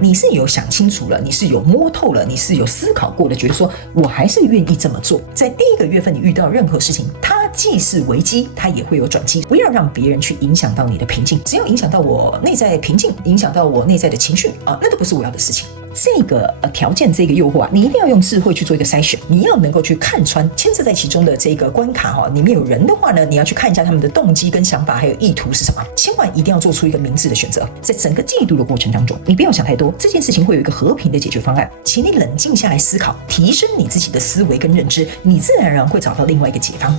你是有想清楚了，你是有摸透了，你是有思考过的，觉得说我还是愿意这么做。在第一个月份你遇到任何事情，它既是危机，它也会有转机。不要让别人去影响到你的平静，只要影响到我内在平静，影响到我内在的情绪啊，那都不是我要的事情。这个条件，这个诱惑啊，你一定要用智慧去做一个筛选，你要能够去看穿牵涉在其中的这个关卡哈，里面有人的话呢，你要去看一下他们的动机跟想法还有意图是什么，千万一定要做出一个明智的选择。在整个季度的过程当中，你不要想太多，这件事情会有一个和平的解决方案，请你冷静下来思考，提升你自己的思维跟认知，你自然而然会找到另外一个解方。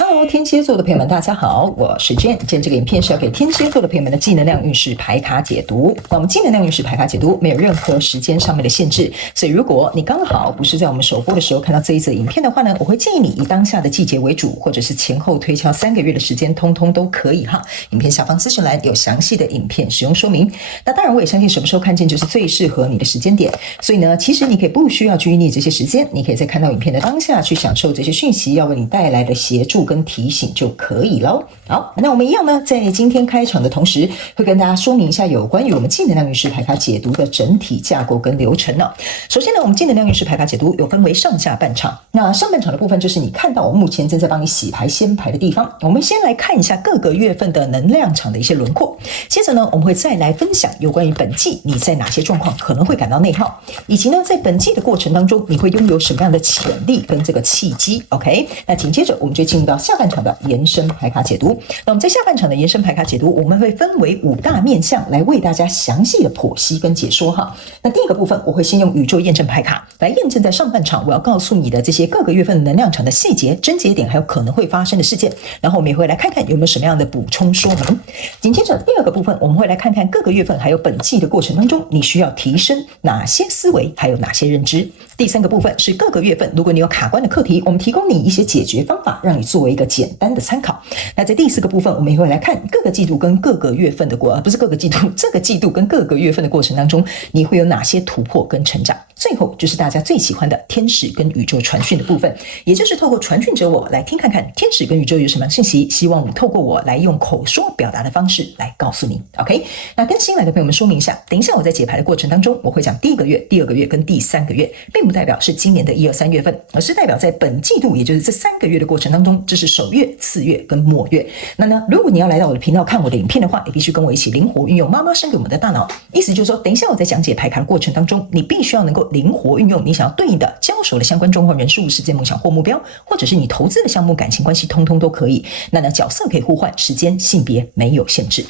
Hello， 天蝎座的朋友们，大家好，我是 Jane。今天这个影片是要给天蝎座的朋友们的技能量运势牌卡解读。那我们技能量运势牌卡解读没有任何时间上面的限制，所以如果你刚好不是在我们首播的时候看到这一则影片的话呢，我会建议你以当下的季节为主，或者是前后推敲3个月的时间，通通都可以哈。影片下方资讯栏有详细的影片使用说明。那当然，我也相信什么时候看见就是最适合你的时间点。所以呢，其实你可以不需要拘泥这些时间，你可以在看到影片的当下去享受这些讯息要为你带来的协助跟提醒就可以咯。好，那我们一样呢，在今天开场的同时，会跟大家说明一下有关于我们技能量运势牌卡解读的整体架构跟流程呢。首先呢，我们技能量运势牌卡解读有分为上下半场。那上半场的部分就是你看到我目前正在帮你洗牌先牌的地方。我们先来看一下各个月份的能量场的一些轮廓。接着呢，我们会再来分享有关于本季你在哪些状况可能会感到内耗，以及呢，在本季的过程当中，你会拥有什么样的潜力跟这个契机。OK， 那紧接着我们就进入到下半场的延伸牌卡解读。那我们在下半场的延伸牌卡解读，我们会分为5大面向来为大家详细的剖析跟解说哈。那第一个部分，我会先用宇宙验证牌卡来验证在上半场我要告诉你的这些各个月份的能量场的细节、症结点，还有可能会发生的事件。然后我们也会来看看有没有什么样的补充说明。紧接着第二个部分，我们会来看看各个月份还有本季的过程当中，你需要提升哪些思维，还有哪些认知。第三个部分是各个月份，如果你有卡关的课题，我们提供你一些解决方法，让你作为一个简单的参考。那在第4个部分，我们也会来看各个季度跟各个月份的不是各个季度，这个季度跟各个月份的过程当中，你会有哪些突破跟成长。最后就是大家最喜欢的天使跟宇宙传讯的部分，也就是透过传讯者我来听看看天使跟宇宙有什么信息，希望我们透过我来用口说表达的方式来告诉你。 OK， 那跟新来的朋友们说明一下，等一下我在解牌的过程当中，我会讲第1个月、第2个月跟第3个月，并不代表是今年的1、2、3月份，而是代表在本季度，也就是这3个月的过程当中，这是首月、次月跟末月。那呢，如果你要来到我的频道看我的影片的话，你必须跟我一起灵活运用妈妈生给我们的大脑。意思就是说，等一下我在讲解牌卡的过程当中，你必须要能够灵活运用你想要对应的交手的相关状况、人事物、事件、梦想或目标，或者是你投资的项目、感情关系，通通都可以。那呢，角色可以互换，时间、性别没有限制。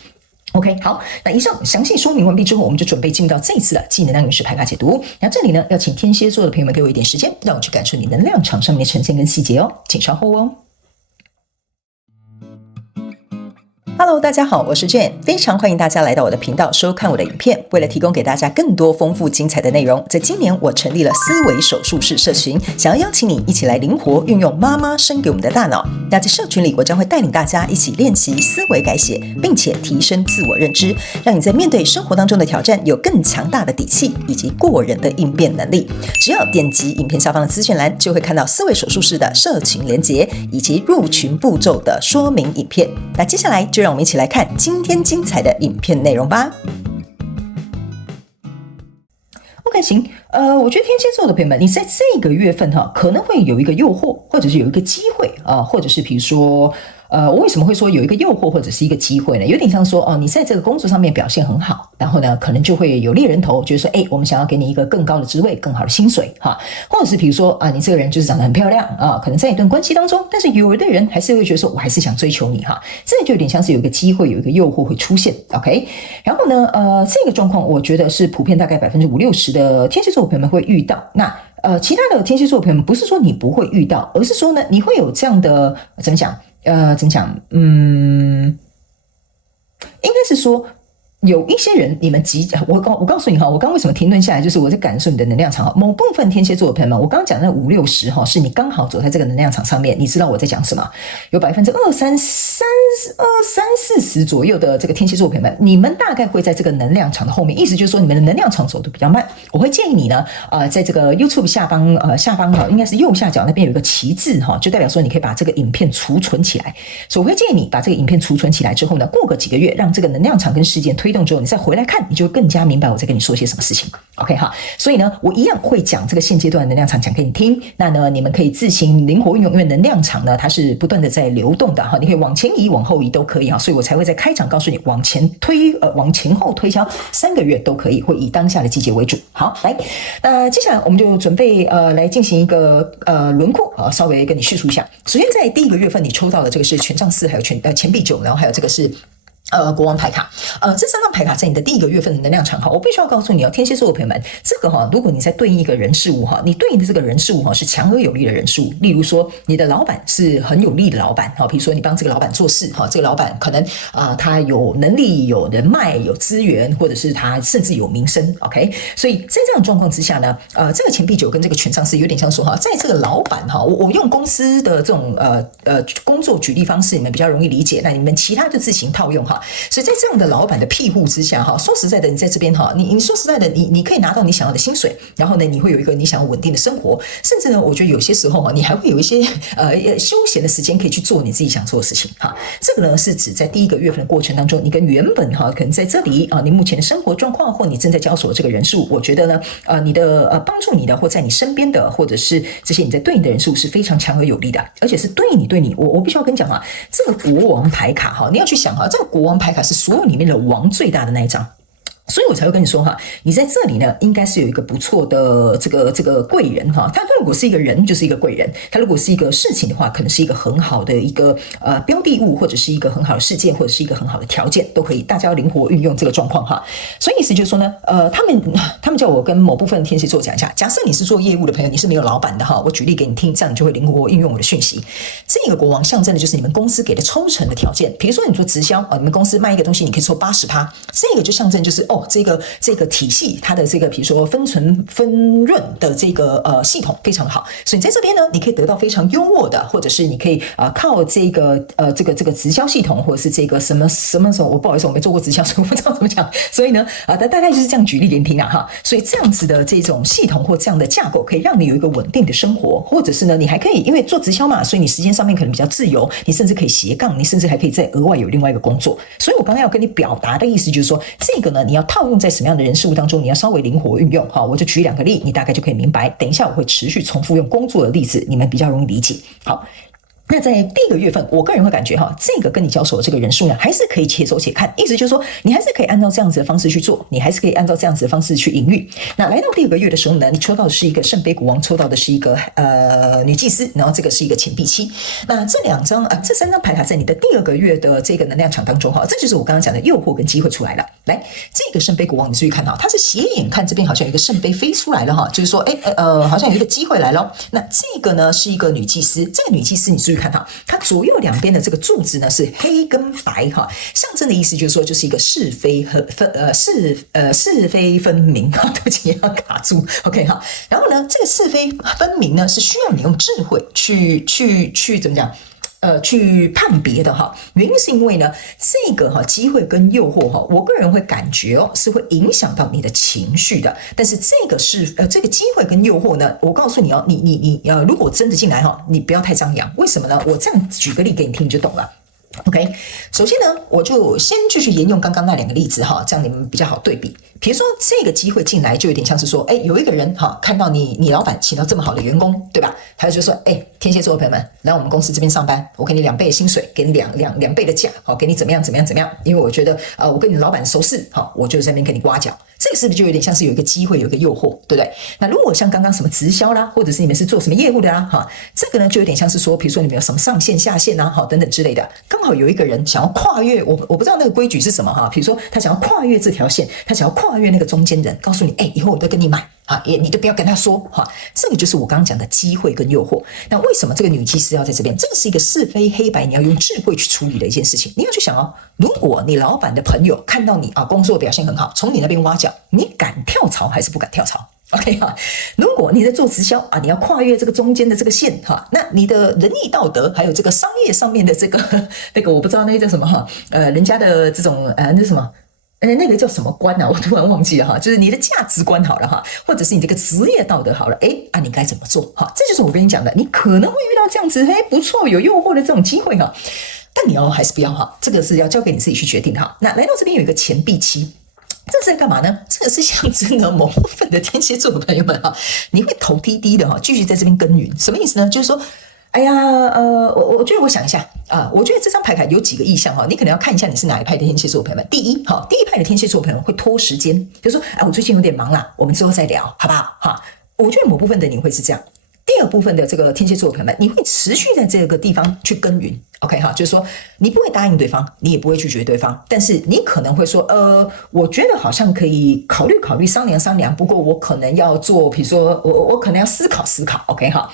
OK， 好，那以上详细说明完毕之后，我们就准备进入到这一次的技能量运势牌卡解读。那这里呢，要请天蝎座的朋友们给我一点时间，让我去感受你能量场上面的呈现跟细节哦，请稍后哦。Hello， 大家好，我是 Jane， 非常欢迎大家来到我的频道收看我的影片。为了提供给大家更多丰富精彩的内容，在今年我成立了思维手术室社群，想要邀请你一起来灵活运用妈妈生给我们的大脑。那在社群里，我将会带领大家一起练习思维改写，并且提升自我认知，让你在面对生活当中的挑战有更强大的底气以及过人的应变能力。只要点击影片下方的资讯栏，就会看到思维手术室的社群连结以及入群步骤的说明影片。那接下来就让我们一起来看今天精彩的影片内容吧。OK， 行，我觉得天蝎座的朋友们，你在这个月份可能会有一个诱惑，或者是有一个机会或者是比如说。我为什么会说有一个诱惑或者是一个机会呢？有点像说你在这个工作上面表现很好，然后呢，可能就会有猎人头，觉得说，我们想要给你一个更高的职位、更好的薪水哈，或者是比如说你这个人就是长得很漂亮可能在一段关系当中，但是有的人还是会觉得说，我还是想追求你哈，这就有点像是有一个机会、有一个诱惑会出现 ，OK？ 然后呢，这个状况我觉得是普遍大概50%-60%的天蝎座朋友们会遇到。那其他的天蝎座朋友们不是说你不会遇到，而是说呢，你会有这样的怎么讲？应该是说有一些人，你们我告诉你我刚为什么停顿下来，就是我在感受你的能量场某部分天蝎座的朋友们，我刚刚讲的50-60%是你刚好走在这个能量场上面，你知道我在讲什么？有20-30%左右的这个天蝎座朋友们，你们大概会在这个能量场的后面，意思就是说你们的能量场走得比较慢。我会建议你呢，在这个 YouTube 下方应该是右下角那边有一个旗帜就代表说你可以把这个影片储存起来。所以我会建议你把这个影片储存起来之后呢，过个几个月，让这个能量场跟事件推推动之后，你再回来看，你就更加明白我在跟你说些什么事情。OK 哈，所以呢，我一样会讲这个现阶段的能量场讲给你听。那呢，你们可以自行灵活运用，因为能量场呢，它是不断的在流动的哈，你可以往前移、往后移都可以哈，所以我才会在开场告诉你，往前推往前后推敲3个月都可以，会以当下的季节为主。好，来，那接下来我们就准备来进行一个轮廓稍微跟你叙述一下。首先在第1个月份，你抽到的这个是权杖4，还有钱币9，然后还有这个是国王牌卡，这3张牌卡在你的第1个月份的能量场哈，我必须要告诉你哦，天蝎座的朋友们，这个哈，如果你在对应一个人事物哈，你对应的这个人事物哈是强而有力的人事物，例如说你的老板是很有力的老板哈，比如说你帮这个老板做事哈，这个老板可能他有能力、有人脉、有资源，或者是他甚至有名声 ，OK， 所以在这样的状况之下呢，这个钱币9跟这个权杖4有点像说哈，在这个老板哈，我用公司的这种工作举例方式，你们比较容易理解，那你们其他就自行套用哈。所以在这样的老板的庇护之下哈，说实在的，你在这边哈，你说实在的，你可以拿到你想要的薪水，然后呢，你会有一个你想要稳定的生活，甚至呢，我觉得有些时候哈，你还会有一些休闲的时间可以去做你自己想做的事情哈。这个呢是指在第1个月份的过程当中，你跟原本哈可能在这里你目前的生活状况或你正在交手的这个人数，我觉得呢你的帮助你的或在你身边的，或者是这些你在对应的人数是非常强而有力的，而且是对你，我必须要跟你讲哈，这个国王牌卡哈，你要去想哈，这个国王牌卡是所有里面的王最大的那一张。所以我才会跟你说哈，你在这里呢，应该是有一个不错的这个贵人哈。他如果是一个人，就是一个贵人；他如果是一个事情的话，可能是一个很好的一个标的物，或者是一个很好的事件，或者是一个很好的条件，都可以。大家要灵活运用这个状况哈。所以意思就是说呢，他们叫我跟某部分天蝎座讲一下，假设你是做业务的朋友，你是没有老板的哈，我举例给你听，这样你就会灵活运用我的讯息。这个国王象征的就是你们公司给的抽成的条件，比如说你做直销你们公司卖一个东西，你可以抽80%，这个就象征就是这个体系，它的这个比如说分存分润的这个系统非常好，所以你在这边呢，你可以得到非常优渥的，或者是你可以靠这个直销系统，或者是这个什么，我不好意思，我没做过直销，所以我不知道怎么讲，所以呢大概就是这样举例给你听哈。所以这样子的这种系统或这样的架构，可以让你有一个稳定的生活，或者是呢，你还可以因为做直销嘛，所以你时间上面可能比较自由，你甚至可以斜杠，你甚至还可以再额外有另外一个工作。所以我刚刚要跟你表达的意思就是说，这个呢，你要套用在什么样的人事物当中，你要稍微灵活运用哈。我就举2个例，你大概就可以明白。等一下我会持续重复用工作的例子，你们比较容易理解。好。那在第1个月份，我个人会感觉哈，这个跟你交手的这个人数呢，还是可以且走且看，意思就是说，你还是可以按照这样子的方式去做，你还是可以按照这样子的方式去营运。那来到第2个月的时候呢，你抽到的是一个圣杯国王，抽到的是一个女祭司，然后这个是一个钱币7。那这3张牌卡在你的第2个月的这个能量场当中哈，这就是我刚刚讲的诱惑跟机会出来了。来，这个圣杯国王，你注意看哈，它是斜眼看这边好像有一个圣杯飞出来了哈，就是说，好像有一个机会来了。那这个呢是一个女祭司，这个女祭司你注意看哈，它左右两边的这个柱子呢是黑跟白哈，象征的意思就是说，就是一个是非分明哈，对不起要卡住 ，OK 哈。然后呢，这个是非分明呢是需要你用智慧去怎么讲？去判别的哈，原因是因为呢，这个机会跟诱惑我个人会感觉是会影响到你的情绪的。但是这个机会跟诱惑呢，我告诉你你如果真的进来你不要太张扬。为什么呢？我这样举个例给你听，你就懂了。OK， 首先呢，我就先继续沿用刚刚那2个例子哈，这样你们比较好对比。比如说这个机会进来，就有点像是说，有一个人看到你老板请到这么好的员工，对吧？他就说，天蝎座的朋友们，来我们公司这边上班，我给你2倍的薪水，给你两倍的价，好，给你怎么样，因为我觉得我跟你老板熟识，好，我就在那边给你挖角。这个是不是就有点像是有一个机会，有一个诱惑，对不对？那如果像刚刚什么直销啦，或者是你们是做什么业务的啦，这个呢就有点像是说，比如说你们有什么上线下线啊，等等之类的，刚好有一个人想要跨越，我不知道那个规矩是什么哈，比如说他想要跨越这条线，他想要跨越那个中间人，告诉你，以后我都跟你买。你都不要跟他说这个就是我刚刚讲的机会跟诱惑。那为什么这个女祭司要在这边？这个是一个是非黑白，你要用智慧去处理的一件事情。你要去想如果你老板的朋友看到你工作表现很好，从你那边挖角，你敢跳槽还是不敢跳槽？OK 如果你在做直销你要跨越这个中间的这个线那你的仁义道德还有这个商业上面的这个那个我不知道那个叫什么人家的这种那什么。那个叫什么观我突然忘记了就是你的价值观好了或者是你这个职业道德好了你该怎么做这就是我跟你讲的，你可能会遇到这样子不错有诱惑的这种机会但你要还是不要哈，这个是要交给你自己去决定哈。那来到这边有一个钱币期。这是在干嘛呢？这个是象征了某部分的天蝎座的朋友们哈，你会头低低的哈，继续在这边耕耘。什么意思呢？就是说，哎呀，我觉得我想一下啊，我觉得这张牌卡有几个意象哈，你可能要看一下你是哪一派的天蝎座朋友们。第一派的天蝎座朋友会拖时间，就是说，我最近有点忙啦，我们之后再聊，好不好？哈，我觉得某部分的你会是这样。第二部分的这个天蝎座的朋友们，你会持续在这个地方去耕耘 ，OK 哈，就是说你不会答应对方，你也不会拒绝对方，但是你可能会说，我觉得好像可以考虑商量，不过我可能要做，比如说我可能要思考，OK 哈，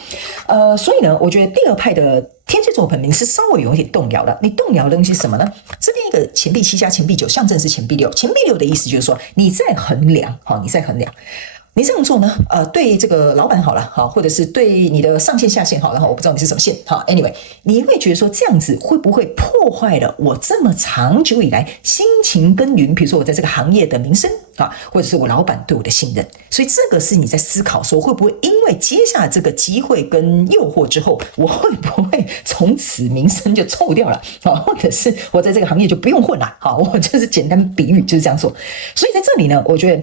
所以呢，我觉得第二派的天蝎座的朋友们是稍微有一点动摇的，你动摇的东西是什么呢？这边一个钱币7加钱币9，象征是钱币6，钱币6的意思就是说你在衡量，你在衡量。你这样做呢？对这个老板好了，或者是对你的上线下线好了，我不知道你是什么线，anyway， 你会觉得说这样子会不会破坏了我这么长久以来辛勤耕耘，比如说我在这个行业的名声或者是我老板对我的信任，所以这个是你在思考说会不会因为接下这个机会跟诱惑之后，我会不会从此名声就臭掉了或者是我在这个行业就不用混了我就是简单比喻就是这样做，所以在这里呢，我觉得。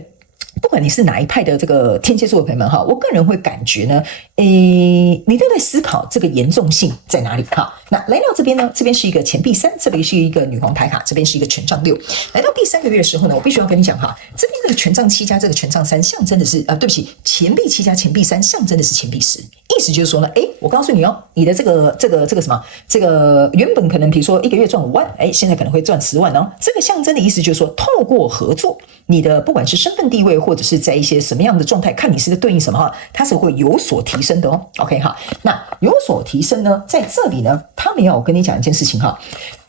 不管你是哪一派的这个天蝎座的朋友们我个人会感觉呢，你都在思考这个严重性在哪里那来到这边呢，这边是一个钱币3，这边是一个女皇牌卡，这边是一个权杖6。来到第3个月的时候呢，我必须要跟你讲这边这个权杖7加这个权杖3象征的是对不起，钱币7加钱币3象征的是钱币10，意思就是说呢，我告诉你你的这个什么，这个原本可能比如说1个月赚5万，现在可能会赚10万这个象征的意思就是说，透过合作，你的不管是身份地位或者是在一些什么样的状态，看你是对应什么它是会有所提升的OK 那有所提升呢，在这里呢，他们要我跟你讲一件事情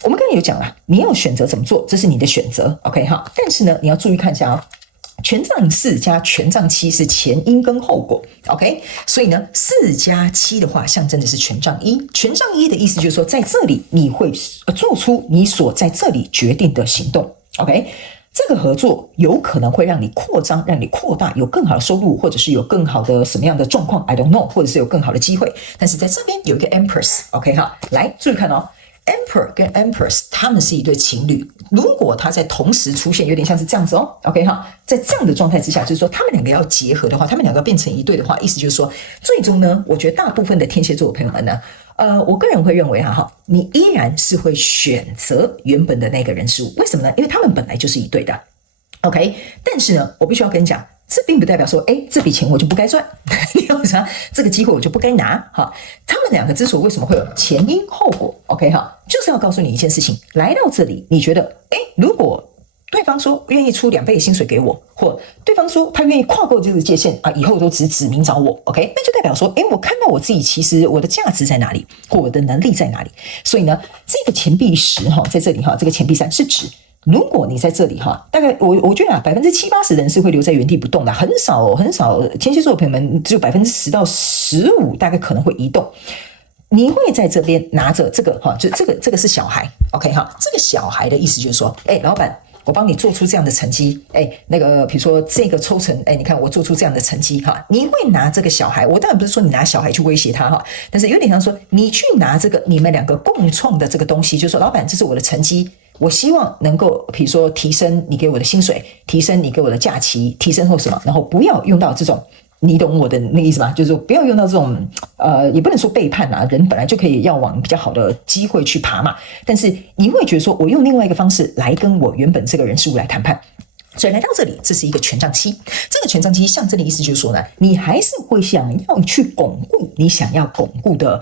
我们刚才有讲了，你要选择怎么做，这是你的选择 OK 但是呢，你要注意看一下权杖4加权杖7是前因跟后果 OK， 所以呢4加7的话象征的是权杖1，权杖1的意思就是说，在这里你会做出你所在这里决定的行动 OK。这个合作有可能会让你扩张，让你扩大，有更好的收入，或者是有更好的什么样的状况 I don't know， 或者是有更好的机会。但是在这边有一个 Empress OK 来注意看Emperor 跟 Empress 他们是一对情侣，如果他在同时出现，有点像是这样子OK 在这样的状态之下，就是说他们两个要结合的话，他们两个变成一对的话，意思就是说，最终呢，我觉得大部分的天蝎座的朋友们呢，我个人会认为你依然是会选择原本的那个人事物，为什么呢？因为他们本来就是一对的 OK， 但是呢，我必须要跟你讲，这并不代表说，这笔钱我就不该赚，你懂啥？这个机会我就不该拿他们两个之所以为什么会有前因后果 OK 就是要告诉你一件事情，来到这里，你觉得如果对方说愿意出2倍的薪水给我，或对方说他愿意跨过这个界限以后都只指名找我 OK， 那就代表说我看到我自己其实我的价值在哪里，或我的能力在哪里。所以呢，这个钱币10在这里这个钱币3是指，如果你在这里大概我觉得70-80%的人是会留在原地不动的，很少天蝎座的朋友们只有10%到15%大概可能会移动。你会在这边拿着这个就这个是小孩 OK 这个小孩的意思就是说，老板，我帮你做出这样的成绩，那个比如说这个抽成，你看我做出这样的成绩你会拿这个小孩，我当然不是说你拿小孩去威胁他但是有点像说你去拿这个你们两个共创的这个东西，就是说老板，这是我的成绩，我希望能够比如说提升你给我的薪水，提升你给我的假期，提升或什么，然后不要用到这种，你懂我的那个意思吗？就是说不要用到这种也不能说背叛人本来就可以要往比较好的机会去爬嘛，但是你会觉得说我用另外一个方式来跟我原本这个人事物来谈判。所以来到这里，这是一个权杖7，这个权杖7象征的意思就是说呢，你还是会想要去巩固你想要巩固的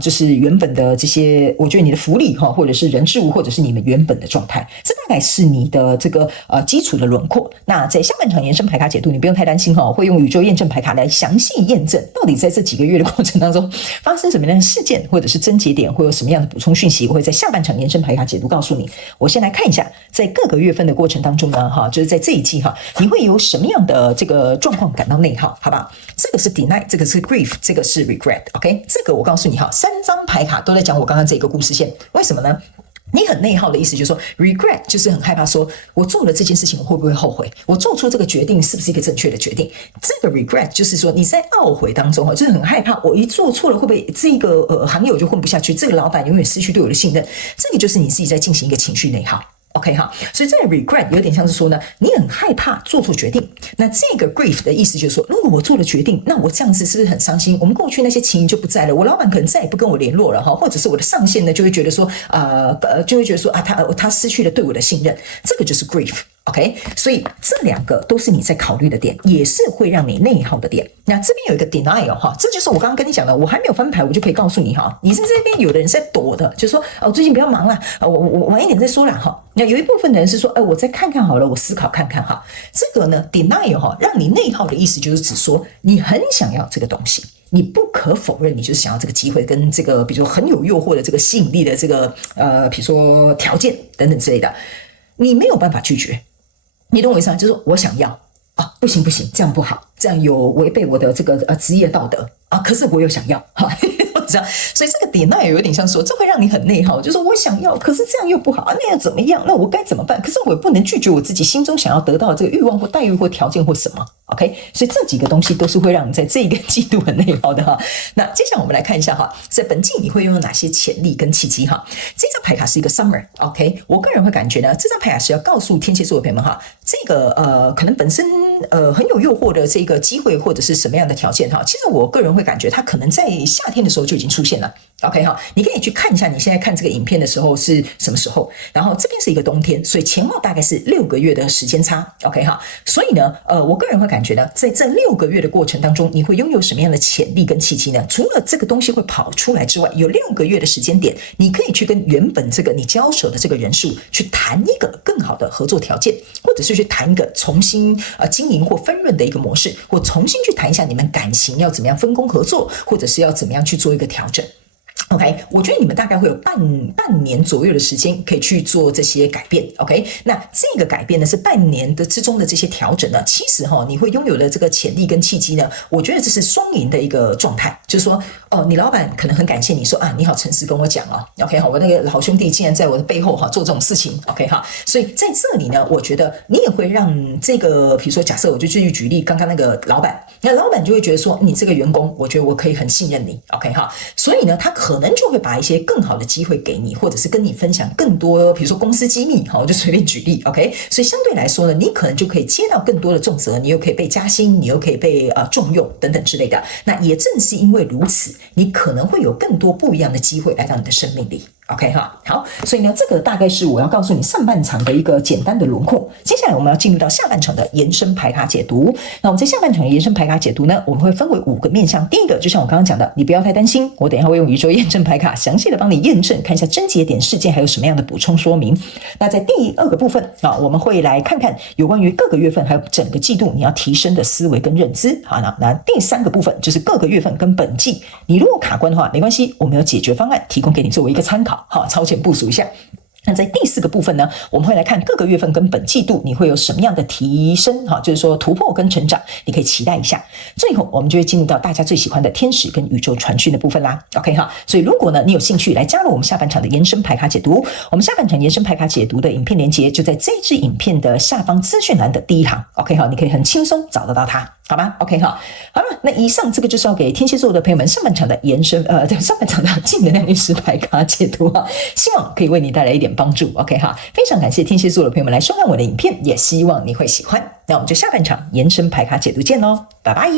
就是原本的这些，我觉得你的福利或者是人事物，或者是你们原本的状态，这大概是你的这个基础的轮廓。那在下半场延伸牌卡解读，你不用太担心会用宇宙验证牌卡来详细验证到底在这几个月的过程当中发生什么样的事件，或者是症结点，会有什么样的补充讯息，我会在下半场延伸牌卡解读告诉你。我先来看一下，在各个月份的过程当中呢就是在这一季你会有什么样的这个状况感到内耗，好不好？这个是 deny， 这个是 grief， 这个是 regret OK， 这个我告诉你3张牌卡都在讲我刚刚这个故事线，为什么呢？你很内耗的意思就是说 regret 就是很害怕说我做了这件事情我会不会后悔，我做出这个决定是不是一个正确的决定。这个 regret 就是说你在懊悔当中就是很害怕我一做错了会不会这个行业我就混不下去，这个老板永远失去对我的信任，这个就是你自己在进行一个情绪内耗。OK 哈，所以这个 regret 有点像是说呢，你很害怕做错决定。那这个 grief 的意思就是说，如果我做了决定，那我这样子是不是很伤心？我们过去那些情谊就不在了，我老板可能再也不跟我联络了哈，或者是我的上线呢就会觉得说，就会觉得说他失去了对我的信任，这个就是 grief。OK， 所以这两个都是你在考虑的点，也是会让你内耗的点。那这边有一个 denial 哈，这就是我刚刚跟你讲的，我还没有翻牌，我就可以告诉你哈，你是这边有的人是在躲的，就是说我最近比较忙啦，我晚一点再说啦哈。那有一部分的人是说，我再看看好了，我思考看看哈。这个呢 denial 哈，让你内耗的意思就是指说你很想要这个东西。你不可否认，你就是想要这个机会跟这个，比如说很有诱惑的这个吸引力的这个比如说条件等等之类的，你没有办法拒绝。你懂我意思吗？就是说我想要不行，这样不好，这样有违背我的这个职业道德可是我又想要所以这个 deny 有点像说，这会让你很内耗，就是我想要，可是这样又不好那要怎么样？那我该怎么办？可是我也不能拒绝我自己心中想要得到的这个欲望或待遇或条件或什么。OK， 所以这几个东西都是会让你在这个季度很内耗的哈。那接下来我们来看一下哈，在本季你会拥有哪些潜力跟契机哈？这张牌卡是一个 summer，OK， 我个人会感觉呢，这张牌卡是要告诉天蝎座的朋友们哈，这个可能本身很有诱惑的这个机会或者是什么样的条件哈，其实我个人会感觉它可能在夏天的时候就已经出现了。OK 哈，你可以去看一下你现在看这个影片的时候是什么时候，然后这边是一个冬天，所以前后大概是6个月的时间差。OK 哈，所以呢，我个人会感觉呢，在这6个月的过程当中，你会拥有什么样的潜力跟契机呢？除了这个东西会跑出来之外，有6个月的时间点，你可以去跟原本这个你交手的这个人数去谈一个更好的合作条件，或者是去谈一个重新经营或分润的一个模式，或重新去谈一下你们感情要怎么样分工合作，或者是要怎么样去做一个调整。OK， 我觉得你们大概会有半年左右的时间可以去做这些改变。OK， 那这个改变呢是半年的之中的这些调整呢，其实你会拥有的这个潜力跟契机呢，我觉得这是双赢的一个状态。就是说，你老板可能很感谢你说你好诚实跟我讲OK 好，我那个好兄弟竟然在我的背后做这种事情 OK 哈，所以在这里呢，我觉得你也会让这个，比如说假设我就继续举例刚刚那个老板，那老板就会觉得说你这个员工，我觉得我可以很信任你 OK 哈，所以呢，他可能就会把一些更好的机会给你，或者是跟你分享更多，比如说公司机密我就随便举例 OK， 所以相对来说呢，你可能就可以接到更多的重责，你又可以被加薪，你又可以被重用等等之类的。那也正是因为如此，你可能会有更多不一样的机会来到你的生命里。OK 哈，好，所以呢，这个大概是我要告诉你上半场的一个简单的轮廓。接下来我们要进入到下半场的延伸牌卡解读。那我们在下半场的延伸牌卡解读呢，我们会分为5个面向。第一个，就像我刚刚讲的，你不要太担心，我等一下会用宇宙验证牌卡详细的帮你验证，看一下症结点事件还有什么样的补充说明。那在第2个部分我们会来看看有关于各个月份还有整个季度你要提升的思维跟认知。好，那第3个部分就是各个月份跟本季，你如果卡关的话没关系，我们有解决方案提供给你作为一个参考。好，超前部署一下。那在第4个部分呢，我们会来看各个月份跟本季度你会有什么样的提升就是说突破跟成长，你可以期待一下。最后我们就会进入到大家最喜欢的天使跟宇宙传讯的部分啦。 OK 哈，所以如果呢你有兴趣来加入我们下半场的延伸牌卡解读，我们下半场延伸牌卡解读的影片连结就在这支影片的下方资讯栏的第1行。 OK 好，你可以很轻松找得到它，好吗？ OK 好，好了，那以上这个就是要给天蝎座的朋友们上半场的延伸上半场的净能量运势牌卡解读希望可以为你带来一点帮助。 OK 哈，非常感谢天蝎座的朋友们来收看我的影片，也希望你会喜欢。那我们就下半场延伸牌卡解读见咯，拜拜。